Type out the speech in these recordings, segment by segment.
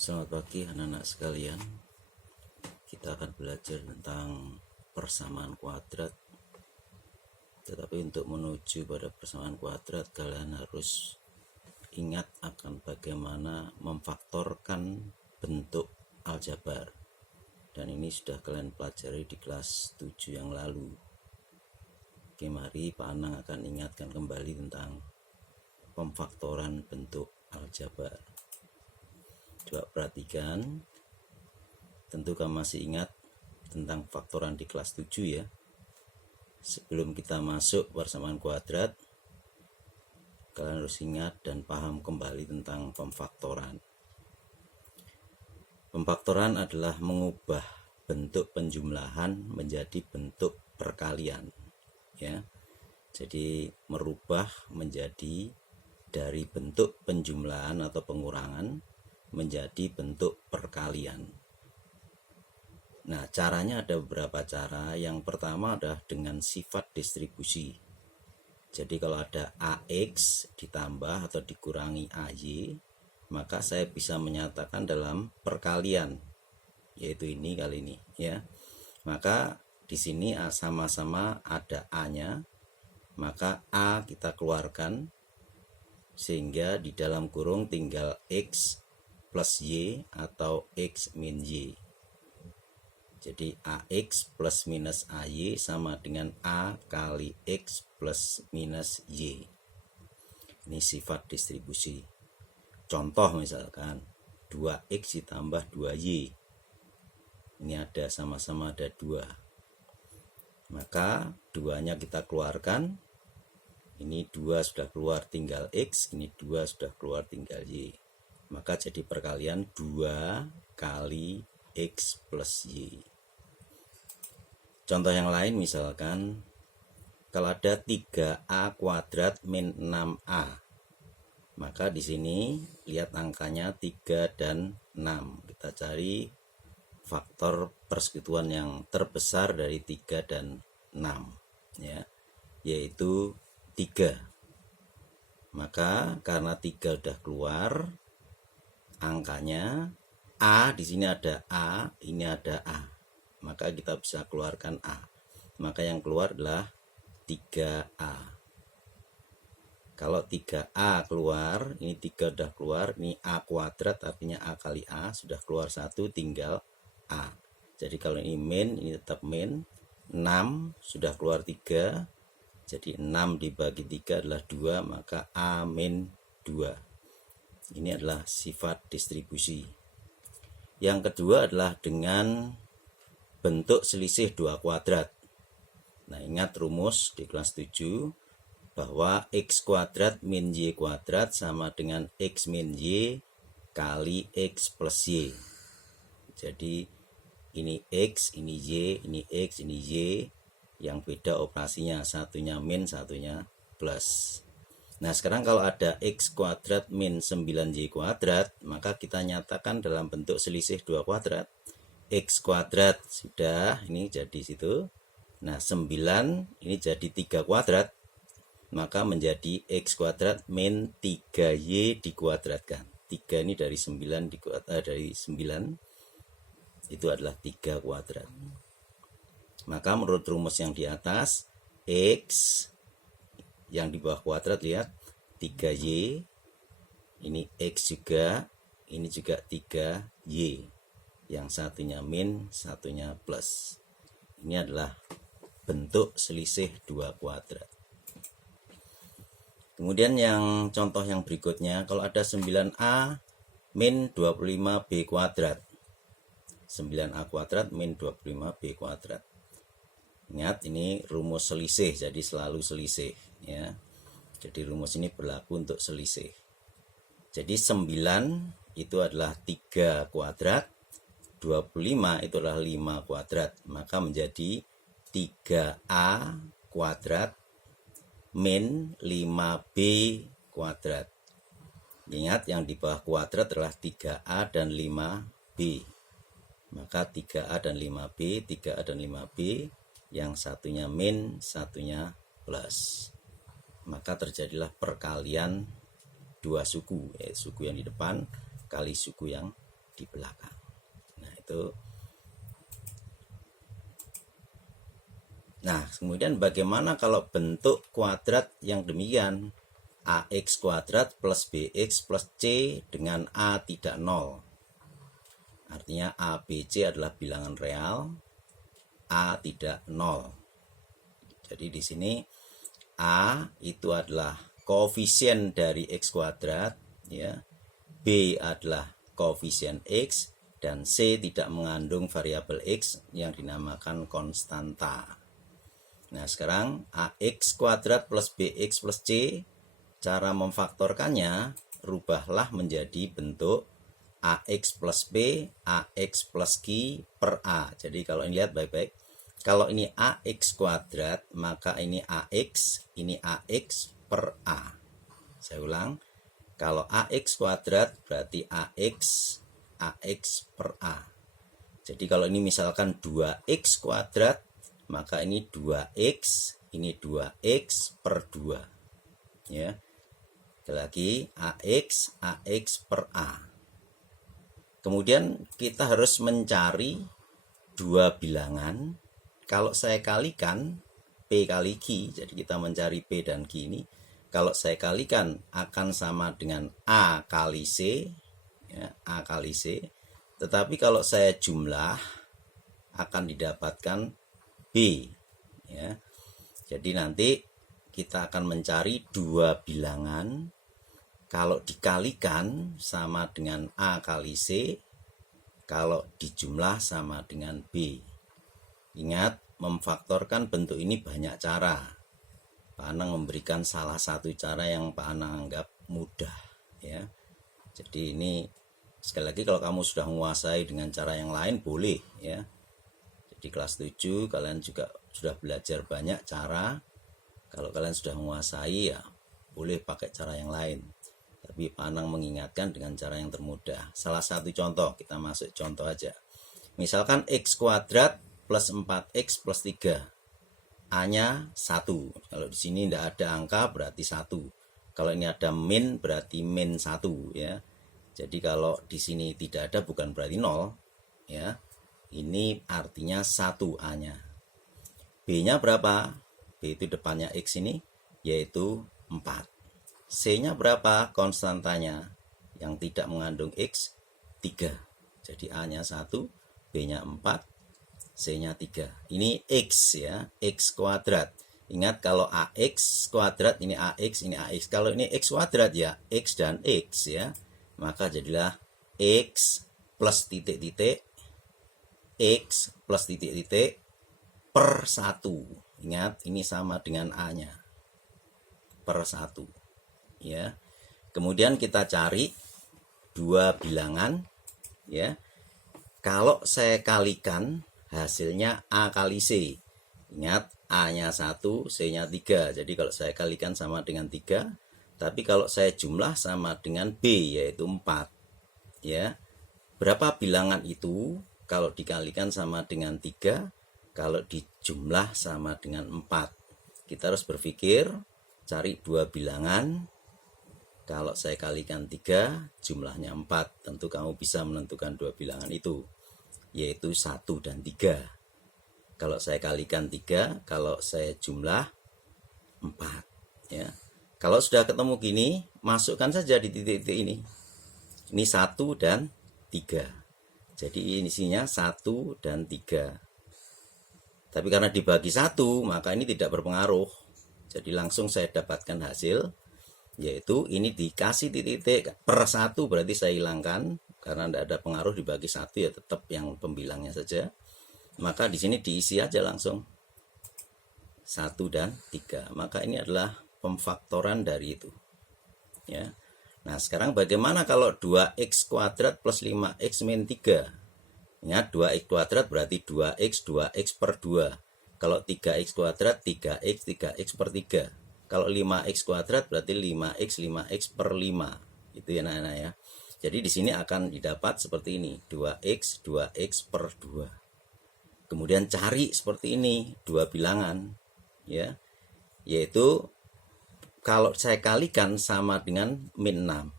Selamat pagi anak-anak sekalian. Kita akan belajar tentang persamaan kuadrat. Tetapi untuk menuju pada persamaan kuadrat, kalian harus ingat akan bagaimana memfaktorkan bentuk aljabar. Dan ini sudah kalian pelajari di kelas 7 yang lalu. Oke, mari Pak Anang akan ingatkan kembali tentang pemfaktoran bentuk aljabar. Coba perhatikan, tentu kamu masih ingat tentang faktoran di kelas 7 ya. Sebelum kita masuk persamaan kuadrat, kalian harus ingat dan paham kembali tentang pemfaktoran. Pemfaktoran adalah mengubah bentuk penjumlahan menjadi bentuk perkalian ya. Jadi merubah menjadi dari bentuk penjumlahan atau pengurangan menjadi bentuk perkalian. Nah, caranya ada beberapa cara. Yang pertama adalah dengan sifat distribusi. Jadi kalau ada AX ditambah atau dikurangi AY, maka saya bisa menyatakan dalam perkalian, yaitu ini kali ini ya. Maka di sini sama-sama ada A-nya, maka A kita keluarkan sehingga di dalam kurung tinggal X plus Y atau X min Y. Jadi AX plus minus AY sama dengan A kali X plus minus Y. Ini sifat distribusi. Contoh misalkan 2X ditambah 2Y. Ini ada sama-sama ada 2. Maka 2-nya kita keluarkan. Ini 2 sudah keluar tinggal X, ini 2 sudah keluar tinggal Y. Maka jadi perkalian 2 kali X plus Y. Contoh yang lain misalkan, kalau ada 3A kuadrat min 6A, maka di sini lihat angkanya 3 dan 6. Kita cari faktor persekutuan yang terbesar dari 3 dan 6 ya, yaitu 3. Maka karena 3 udah keluar, angkanya A, di sini ada A, ini ada A. Maka kita bisa keluarkan A. Maka yang keluar adalah 3A. Kalau 3A keluar, ini 3 udah keluar, ini A kuadrat artinya A kali A, sudah keluar 1, tinggal A. Jadi kalau ini min, ini tetap min. 6 sudah keluar 3, jadi 6 dibagi 3 adalah 2, maka A min 2. Ini adalah sifat distribusi. Yang kedua adalah dengan bentuk selisih 2 kuadrat. Nah, ingat rumus di kelas 7 bahwa X kuadrat min Y kuadrat sama dengan X min Y kali X plus Y. Jadi ini X, ini Y, ini X, ini Y. Yang beda operasinya, satunya min, satunya plus. Nah, sekarang kalau ada X kuadrat min 9Y kuadrat, maka kita nyatakan dalam bentuk selisih 2 kuadrat. X kuadrat sudah, ini jadi situ. Nah, 9 ini jadi 3 kuadrat, maka menjadi X kuadrat min 3Y dikuadratkan. 3 ini dari 9 dari 9 itu adalah 3 kuadrat. Maka menurut rumus yang di atas, X yang di bawah kuadrat lihat 3Y, ini X juga, ini juga 3Y, yang satunya min, satunya plus. Ini adalah bentuk selisih 2 kuadrat. Kemudian yang contoh yang berikutnya, kalau ada 9A min 25B kuadrat, 9A kuadrat min 25B kuadrat. Ingat, ini rumus selisih, jadi selalu selisih ya. Jadi rumus ini berlaku untuk selisih. Jadi 9 itu adalah 3 kuadrat, 25 itu adalah 5 kuadrat, maka menjadi 3A kuadrat min 5B kuadrat. Ingat, yang di bawah kuadrat adalah 3A dan 5B. Maka 3A dan 5B, 3A dan 5B, yang satunya min, satunya plus. Maka terjadilah perkalian 2 suku, yaitu suku yang di depan kali suku yang di belakang. Nah itu. Nah kemudian bagaimana kalau bentuk kuadrat yang demikian? AX kuadrat plus BX plus C dengan A tidak 0. Artinya A, B, C adalah bilangan real, A tidak 0. Jadi di sini A itu adalah koefisien dari X kuadrat, ya. B adalah koefisien X, dan C tidak mengandung variabel X yang dinamakan konstanta. Nah sekarang AX kuadrat plus BX plus C, cara memfaktorkannya rubahlah menjadi bentuk AX plus B, AX plus Q per A. Jadi kalau ini lihat baik-baik, kalau ini AX kuadrat, maka ini AX per A. Saya ulang, kalau AX kuadrat berarti AX per A. Jadi kalau ini misalkan 2X kuadrat, maka ini 2X, ini 2X per 2. Ya. Sekali lagi, AX per A. Kemudian kita harus mencari dua bilangan. Kalau saya kalikan P kali Q, jadi kita mencari P dan Q ini, kalau saya kalikan akan sama dengan A kali C, ya, A kali C. Tetapi kalau saya jumlah akan didapatkan B, ya. Jadi nanti kita akan mencari dua bilangan, kalau dikalikan sama dengan A kali C, kalau dijumlah sama dengan B. Ingat, memfaktorkan bentuk ini banyak cara. Pak Anang memberikan salah satu cara yang Pak Anang anggap mudah, ya. Jadi ini sekali lagi kalau kamu sudah menguasai dengan cara yang lain boleh, ya. Jadi kelas 7 kalian juga sudah belajar banyak cara. Kalau kalian sudah menguasai, ya boleh pakai cara yang lain. Tapi Pak Anang mengingatkan dengan cara yang termudah. Salah satu contoh, kita masuk contoh aja. Misalkan X kuadrat plus 4X plus 3. A-nya 1. Kalau di sini tidak ada angka berarti 1. Kalau ini ada min berarti min 1, ya. Jadi kalau di sini tidak ada bukan berarti 0, ya. Ini artinya 1 A-nya. B-nya berapa? B itu depannya X ini, yaitu 4. C-nya berapa? Konstantanya yang tidak mengandung X, 3. Jadi A-nya 1, B-nya 4, C-nya 3. Ini X, ya, X kuadrat. Ingat kalau AX kuadrat, ini AX, ini AX. Kalau ini X kuadrat, ya X dan X, ya. Maka jadilah X plus titik-titik, X plus titik-titik per 1. Ingat, ini sama dengan A-nya. Per 1. Ya. Kemudian kita cari dua bilangan, ya. Kalau saya kalikan hasilnya A kali C. Ingat, A-nya 1, C-nya 3. Jadi kalau saya kalikan sama dengan 3. Tapi kalau saya jumlah sama dengan B, yaitu 4. Ya. Berapa bilangan itu? Kalau dikalikan sama dengan 3. Kalau dijumlah sama dengan 4. Kita harus berpikir, cari dua bilangan. Kalau saya kalikan 3, jumlahnya 4. Tentu kamu bisa menentukan dua bilangan itu, yaitu 1 dan 3. Kalau saya kalikan 3, kalau saya jumlah 4, ya. Kalau sudah ketemu gini, masukkan saja di titik-titik ini. Ini 1 dan 3. Jadi isinya 1 dan 3. Tapi karena dibagi 1, maka ini tidak berpengaruh. Jadi langsung saya dapatkan hasil, yaitu ini dikasih titik-titik per 1 berarti saya hilangkan. Karena tidak ada pengaruh dibagi 1, ya tetap yang pembilangnya saja. Maka di sini diisi aja langsung 1 dan 3. Maka ini adalah pemfaktoran dari itu, ya. Nah sekarang bagaimana kalau 2x kuadrat plus 5x min 3? Ingat, 2x kuadrat berarti 2x per 2. Kalau 3x kuadrat 3x per 3. Kalau 5x kuadrat berarti 5x per 5. Itu ya anak-anak, ya. Jadi di sini akan didapat seperti ini, 2x per 2. Kemudian cari seperti ini, dua bilangan, ya. Yaitu kalau saya kalikan sama dengan min 6.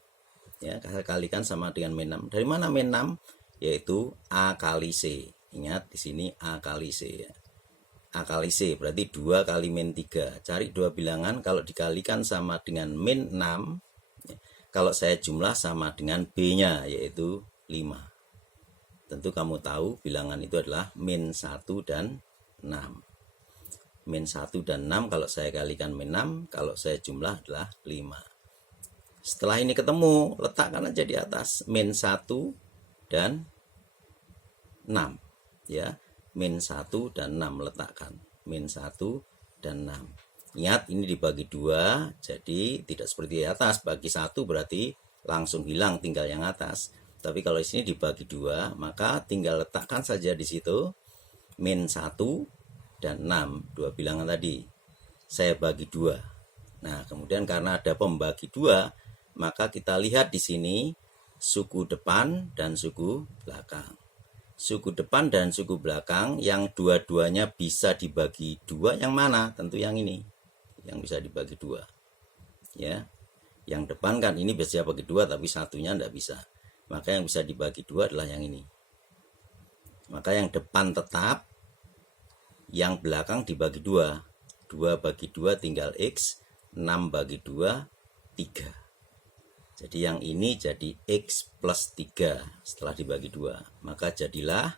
Ya, saya kalikan sama dengan min 6. Dari mana min 6? yaitu A kali C. Ingat di sini A kali C ya. A kali C berarti 2 kali min 3. Cari dua bilangan kalau dikalikan sama dengan min 6. Kalau saya jumlah sama dengan B-nya yaitu 5. Tentu kamu tahu bilangan itu adalah min 1 dan 6. Min 1 dan 6 kalau saya kalikan min 6, kalau saya jumlah adalah 5. Setelah ini ketemu, letakkan aja di atas min 1 dan 6 ya. Min 1 dan 6 letakkan. Min 1 dan 6. Ingat ini dibagi 2, jadi tidak seperti di atas. Bagi 1 berarti langsung hilang, tinggal yang atas. Tapi kalau di sini dibagi 2, maka tinggal letakkan saja di situ min 1 dan 6, dua bilangan tadi. Saya bagi 2. Nah, kemudian karena ada pembagi 2, maka kita lihat di sini suku depan dan suku belakang. Suku depan dan suku belakang yang dua-duanya bisa dibagi 2 yang mana? Tentu yang ini yang bisa dibagi 2 ya. Yang depan kan ini bisa bagi 2 tapi satunya tidak bisa, maka yang bisa dibagi 2 adalah yang ini. Maka yang depan tetap, yang belakang dibagi 2. 2 bagi 2 tinggal X, 6 bagi 2 3. Jadi yang ini jadi X plus 3 setelah dibagi 2. Maka jadilah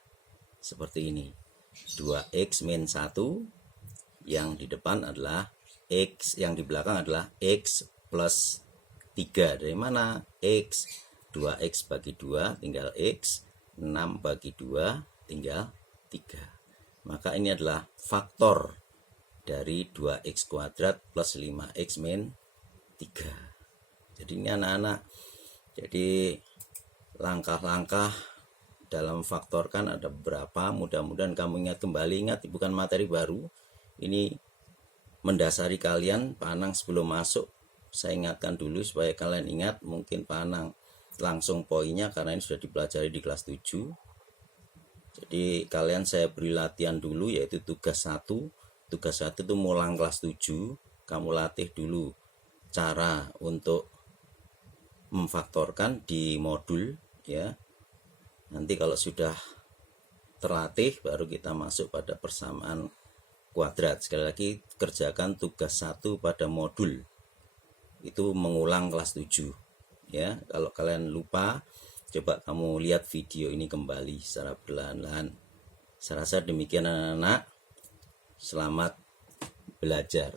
seperti ini. 2X min 1. Yang di depan adalah X. Yang di belakang adalah X plus 3. Dari mana? X. 2X bagi 2 tinggal X. 6 bagi 2 tinggal 3. Maka ini adalah faktor dari 2X kuadrat plus 5X min 3. Jadi ini anak-anak, jadi langkah-langkah dalam faktorkan ada beberapa. Mudah-mudahan kamu ingat kembali. Ingat, bukan materi baru. Ini mendasari kalian. Pak Anang sebelum masuk, saya ingatkan dulu supaya kalian ingat. Mungkin Pak Anang langsung poinnya karena ini sudah dipelajari di kelas 7. Jadi kalian saya beri latihan dulu, yaitu tugas 1. Tugas 1 itu mulang kelas 7. Kamu latih dulu cara untuk memfaktorkan di modul ya. Nanti kalau sudah terlatih baru kita masuk pada persamaan kuadrat. Sekali lagi kerjakan tugas 1 pada modul. Itu mengulang kelas 7 ya. Kalau kalian lupa, coba kamu lihat video ini kembali secara perlahan-lahan. Saya rasa demikian anak-anak. Selamat belajar.